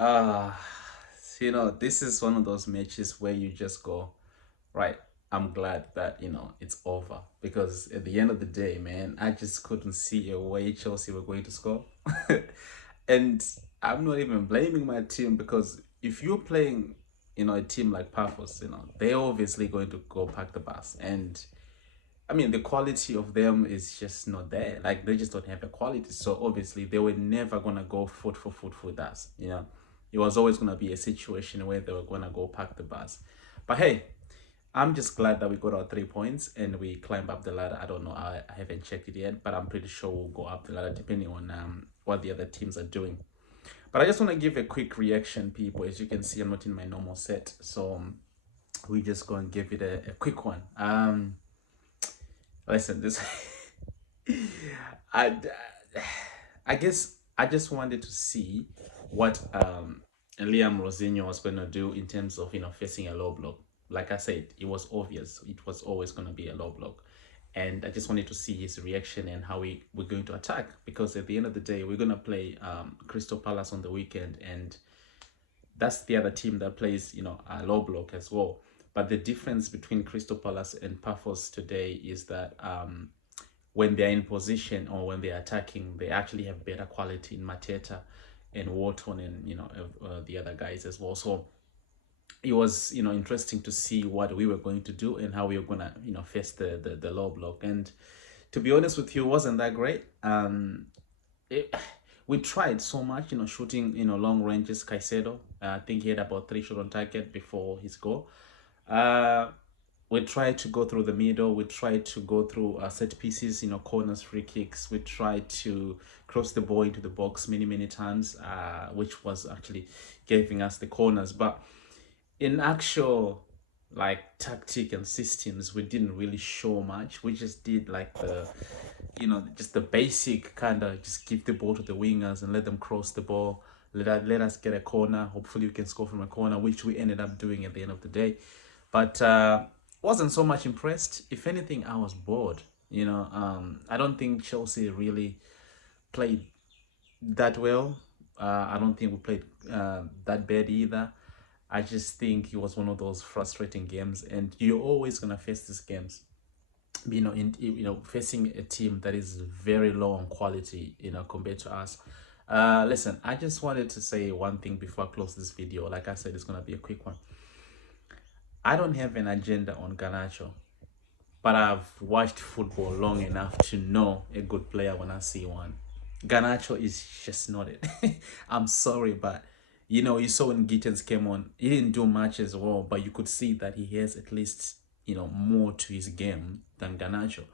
Uh, this is one of those matches where you just go, right, I'm glad that, it's over. Because at the end of the day, man, I just couldn't see a way Chelsea were going to score. And I'm not even blaming my team because if you're playing, a team like Pafos, they're obviously going to go pack the bus. And I mean, the quality of them is just not there. Like, they just don't have the quality. So obviously, they were never gonna go foot for foot with us. It was always gonna be a situation where they were gonna go pack the bus. But hey, I'm just glad that we got our 3 points and we climb up the ladder. I don't know. I haven't checked it yet, but I'm pretty sure we'll go up the ladder depending on what the other teams are doing. But I just want to give a quick reaction, people. As you can see, I'm not in my normal set, so we just go and give it a quick one. Listen, this I I guess I just wanted to see what Liam Rosinho was going to do in terms of facing a low block. Like I said, it was obvious it was always going to be a low block, and I just wanted to see his reaction and how we're going to attack, because at the end of the day we're going to play Crystal Palace on the weekend, and that's the other team that plays a low block as well. But the difference between Crystal Palace and Pafos today is that when they're in position or when they're attacking, they actually have better quality in Mateta and Wharton and the other guys as well. So it was interesting to see what we were going to do and how we were gonna face the low block. And to be honest with you, it wasn't that great. It, we tried so much, shooting long ranges. Caicedo, I think he had about 3 shots on target before his goal. Uh, we tried to go through the middle. We tried to go through set pieces, corners, free kicks. We tried to cross the ball into the box many times, which was actually giving us the corners. But in actual like tactic and systems, we didn't really show much. We just did like just the basic kind of just give the ball to the wingers and let them cross the ball. Let us get a corner. Hopefully we can score from a corner, which we ended up doing at the end of the day. But wasn't so much impressed. If anything, I was bored. I don't think Chelsea really played that well. I don't think we played that bad either. I just think it was one of those frustrating games, and you're always gonna face these games. Facing a team that is very low on quality, compared to us. Listen, I just wanted to say one thing before I close this video. Like I said, it's gonna be a quick one. I don't have an agenda on Garnacho, but I've watched football long enough to know a good player when I see one. Garnacho is just not it. I'm sorry, but you saw when Gittens came on, he didn't do much as well, but you could see that he has at least more to his game than Garnacho.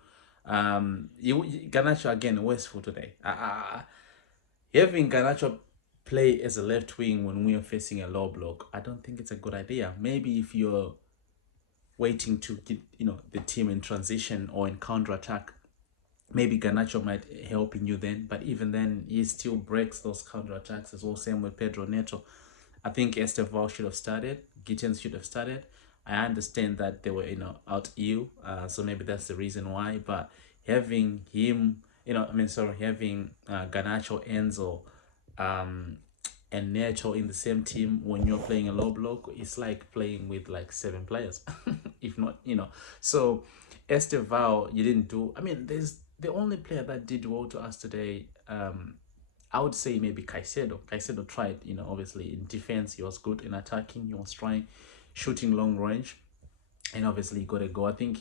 Garnacho again, wasteful today. Having Garnacho play as a left wing when we are facing a low block, I don't think it's a good idea. Maybe if you're waiting to get the team in transition or in counter attack, maybe Garnacho might helping you then, but even then he still breaks those counter attacks as well. Same with Pedro Neto. I think Estevao should have started, Gittens should have started. I understand that they were out ill, so maybe that's the reason why. But having him, having Garnacho, Enzo, and Neto in the same team when you're playing a low block, it's like playing with like 7 players, if not, So Estevao, you didn't do. I mean, there's the only player that did well to us today. I would say maybe Caicedo. Caicedo tried, obviously in defense he was good, in attacking he was trying, shooting long range, and obviously he got a goal. I think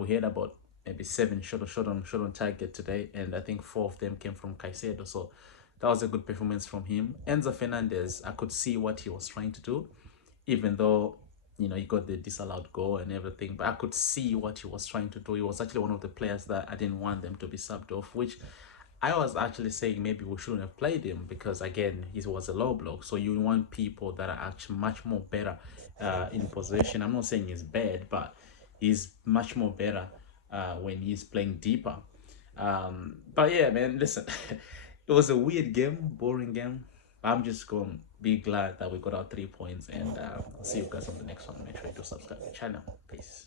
we had about maybe 7 shot on target today, and I think 4 of them came from Caicedo. So that was a good performance from him. Enzo Fernandez, I could see what he was trying to do, even though he got the disallowed goal and everything. But I could see what he was trying to do. He was actually one of the players that I didn't want them to be subbed off, which I was actually saying maybe we shouldn't have played him, because again, he was a low block. So you want people that are actually much more better in possession. I'm not saying he's bad, but he's much more better when he's playing deeper. But yeah, man, listen, it was a weird game, boring game. I'm just going to be glad that we got our 3 points, and I'll see you guys on the next one. Make sure you do subscribe to the channel. Peace.